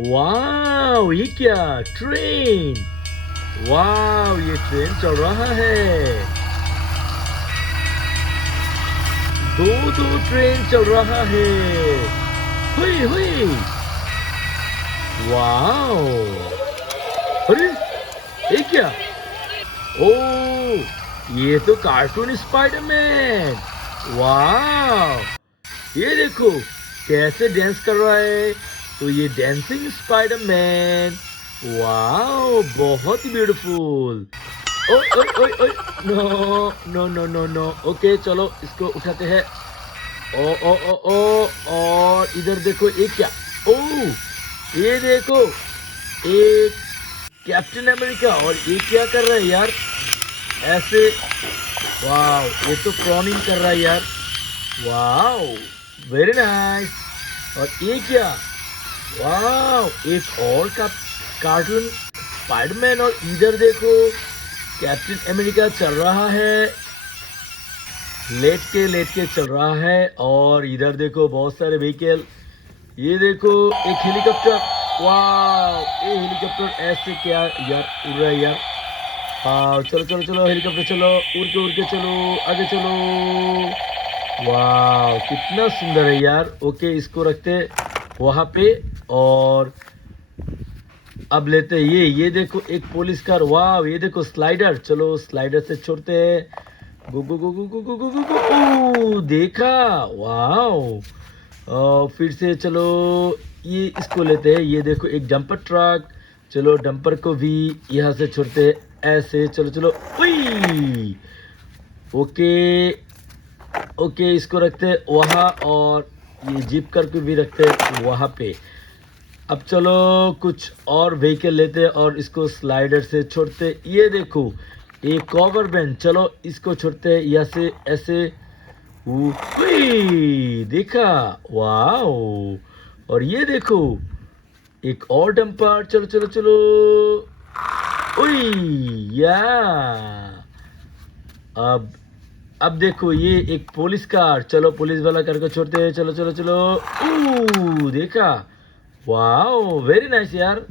वाव, ये क्या ट्रेन। वाव, ये ट्रेन चल रहा है। दो दो ट्रेन चल रहा है। हुई हुई। वाव, अरे ये क्या। ओ, ये तो कार्टून स्पाइडरमैन। वाव, ये देखो कैसे डांस कर रहा है। तो ये डांसिंग स्पाइडरमैन। वाव, बहुत ही ब्यूटीफुल। ओए ओए ओए ओए, no no no no no. Okay चलो इसको उठाते हैं। ओ ओ ओ ओ, और इधर देखो ये क्या। ओ, ये देखो एक कैप्टन अमेरिका। और ये क्या कर रहा है यार ऐसे। वाव, ये तो प्रॉनिंग कर रहा है यार। वाव, वेरी नाइस। और ये क्या। वाव, एक और कार्टून स्पाइडरमैन। और इधर देखो कैप्टन अमेरिका चल रहा है। लेट के चल रहा है। और इधर देखो बहुत सारे व्हीकल। ये देखो एक हेलीकॉप्टर। वाव, ये हेलीकॉप्टर ऐसे क्या यार उड़ रहा है यार। हाँ, चलो चलो चलो हेलीकॉप्टर चलो, उड़ के चलो, आगे चलो। वाह, कितना सुंदर है यार। ओके, इसको रखते वहां पे। और अब लेते हैं ये देखो एक पुलिस कार। वाह, ये देखो स्लाइडर। चलो स्लाइडर से छोड़ते हैं। गो go go go go go go go गो। ओ, देखा। वाह, फिर से चलो ये इसको लेते हैं। ये देखो एक डंपर ट्रक। चलो डंपर को भी यहाँ से छोड़ते हैं ऐसे। चलो चलो। उई, ओके ओके, इसको रखते हैं वहाँ। और ये जीप कार को भी रखते हैं वहाँ पे। अब चलो कुछ और व्हीकल लेते हैं और इसको स्लाइडर से छोड़ते। ये देखो एक कवर वैन। चलो इसको छोड़ते हैं यहाँ से ऐसे। हुई, देखा। वाओ, और ये देखो एक और डंपर। चलो चलो चलो। उई, या। अब अब देखो ये एक पुलिस कार। चलो पुलिस वाला कार को छोड़ते हैं। चलो चलो चलो। देखा। वाओ, वेरी नाइस यार।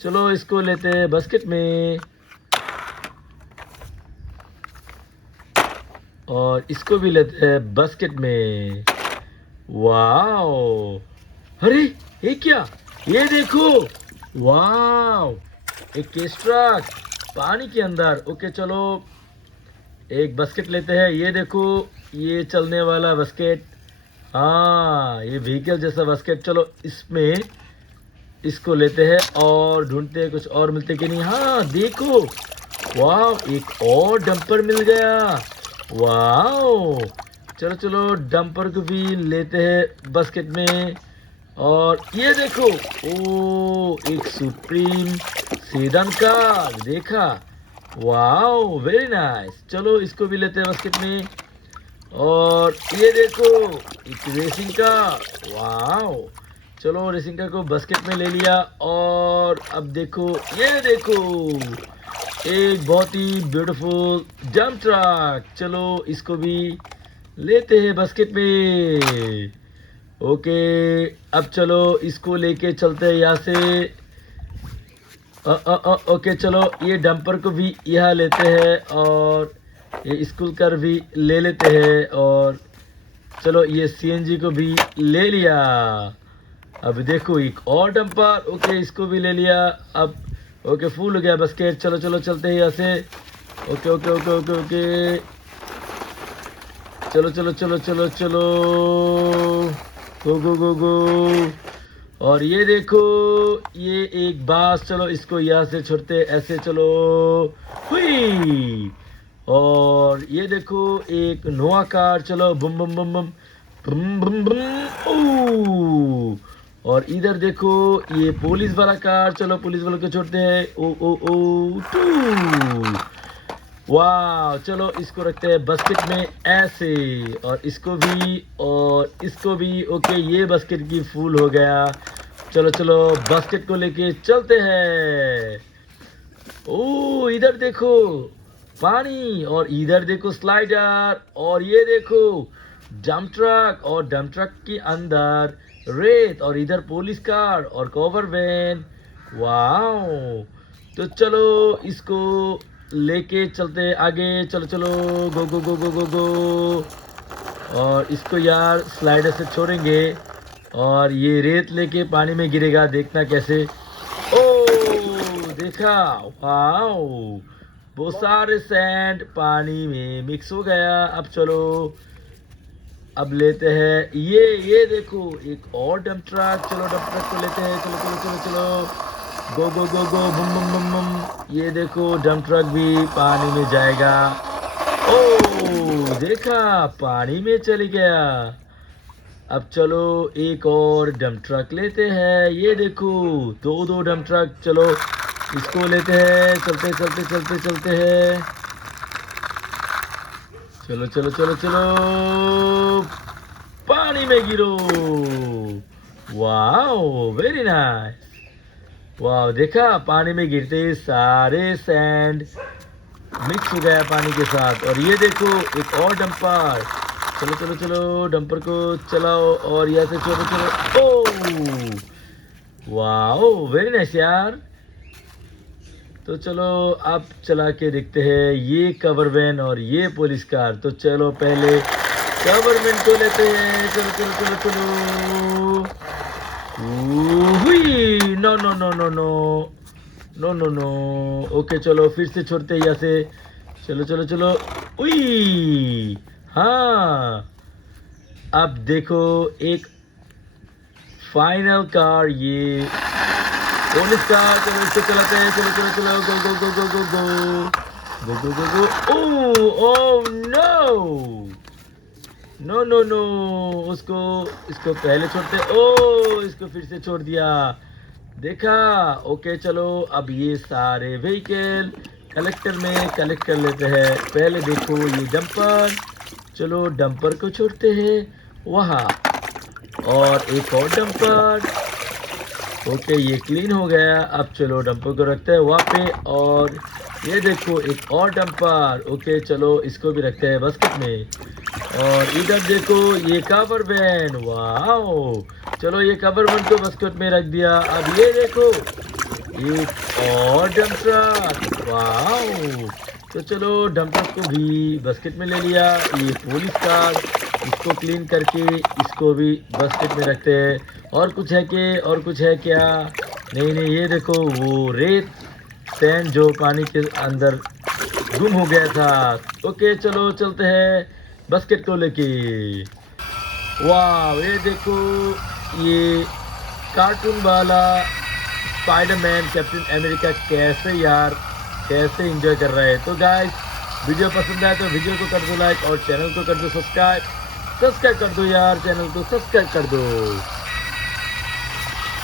चलो इसको लेते हैं बास्केट में। और इसको भी लेते हैं बास्केट में। वाओ, अरे ये क्या। ये देखो। वाओ, एक केस ट्रक पानी के अंदर। ओके चलो एक बास्केट लेते हैं। ये देखो ये चलने वाला बास्केट। हाँ, ये व्हीकल जैसा बास्केट। चलो इसमें इसको लेते हैं और ढूंढते हैं कुछ और मिलते कि नहीं। हाँ देखो, वाह, एक और डंपर मिल गया। वाह, चलो चलो डंपर को भी लेते हैं बास्केट में। और ये देखो, ओ, एक सुप्रीम सेडान कार। देखा। Wow, very nice. चलो इसको भी लेते हैं बास्केट में। और ये देखो एक रेसिंग का। वाओ, चलो रेसिंग कार को बास्केट में ले लिया। और अब देखो ये देखो एक बहुत ही ब्यूटीफुल डंप ट्रक। चलो इसको भी लेते हैं बास्केट में। ओके, अब चलो इसको लेके चलते हैं यहाँ से। ओके चलो ये डंपर को भी यहाँ लेते हैं। और ये स्कूल कार भी ले लेते हैं। और चलो ये सीएनजी को भी ले लिया। अब देखो एक और डंपर। ओके, इसको भी ले लिया। अब ओके, फुल हो गया बास्केट। चलो चलो चलते हैं यहाँ से। Okay okay okay okay okay, चलो चलो चलो चलो चलो, गो गो गो गो। और ये देखो ये एक बास। चलो इसको यहाँ से छोड़ते ऐसे। चलो, हुई। और ये देखो एक नोआ कार। चलो बुम बुम बुम बुम बुम बुम बुम। ओ, और इधर देखो ये पुलिस वाला कार। चलो पुलिस वाले को छोड़ते हैं। ओ ओ ओ टू। वाह, चलो इसको रखते हैं बास्केट में ऐसे। और इसको भी और इसको भी। ओके, ये बास्केट की फुल हो गया। चलो चलो बास्केट को लेके चलते हैं। ओ, इधर देखो पानी। और इधर देखो स्लाइडर। और ये देखो डंप ट्रक, और डंप ट्रक के अंदर रेत, और इधर पुलिस कार और कवर वैन। वाओ! तो चलो इसको लेके चलते हैं आगे। चलो चलो, go go go go go गो। और इसको यार स्लाइडर से छोड़ेंगे, और ये रेत लेके पानी में गिरेगा, देखना कैसे। ओ देखा, वाओ! वो सारे सैंड पानी में मिक्स हो गया। अब चलो, अब लेते हैं ये देखो एक और डंप ट्रक। चलो डंप ट्रक को लेते हैं, चलो चलो चलो चलो, गो गो गो गो, बुम बुम बुम बुम। ये देखो डंप ट्रक भी पानी में जाएगा। ओ देखा, पानी में चली गया। अब चलो एक और डंप ट्रक लेते हैं। ये देखो दो दो डंप ट्रक। चलो इसको लेते हैं, चलते चलते चलते चलते हैं। चलो चलो चलो चलो, पानी में गिरो। Wow, very nice. वाओ, देखा पानी में गिरते ही सारे सैंड मिक्स हो गया पानी के साथ। और ये देखो एक और डंपर। चलो चलो चलो, डंपर को चलाओ, और यहाँ से चलो चलो। ओ वाओ, वेरी नाइस यार। तो चलो अब चला के देखते हैं ये कवर वैन और ये पुलिस कार। तो चलो पहले कवर वैन को लेते हैं। चलो चलो चलो चलो। हुई, no no no no no no no no. Okay चलो फिर से छोड़ते हैं यहाँ से। चलो चलो चलो। उई, हाँ। अब देखो एक फाइनल कार, ये पुलिस कार। चलो इसको चलाते हैं, चलो चलो चलो, go go go go go go go go go go. Oh no no no no, उसको इसको पहले छोड़ते। ओ इसको फिर से छोड़ दिया, देखा। ओके चलो, अब ये सारे व्हीकल कलेक्टर में कलेक्ट कर लेते हैं। पहले देखो ये डंपर। चलो डंपर को छोड़ते हैं वहाँ, और एक और डंपर। ओके ये क्लीन हो गया। अब चलो डंपर को रखते हैं वहाँ पे, और ये देखो एक और डंपर। ओके चलो इसको भी रखते हैं बास्केट में। और इधर देखो ये कवर वैन। वाओ, चलो ये कवर वैन को बास्केट में रख दिया। अब ये देखो एक और डंप ट्रक। वाओ, तो चलो डंप ट्रक को भी बास्केट में ले लिया। ये पुलिस कार, इसको क्लीन करके इसको भी बास्केट में रखते हैं। और कुछ है कि और कुछ है क्या? नहीं नहीं, ये देखो वो रेत सैंड जो पानी के अंदर गुम हो गया था। ओके चलो चलते हैं बास्केट को लेके। वाह, ये देखो ये कार्टून वाला स्पाइडरमैन कैप्टन अमेरिका कैसे यार कैसे एंजॉय कर रहा है। तो गाइस वीडियो पसंद आए तो वीडियो को कर दो लाइक, और चैनल को कर दो सब्सक्राइब। सब्सक्राइब कर दो यार, चैनल को सब्सक्राइब कर दो।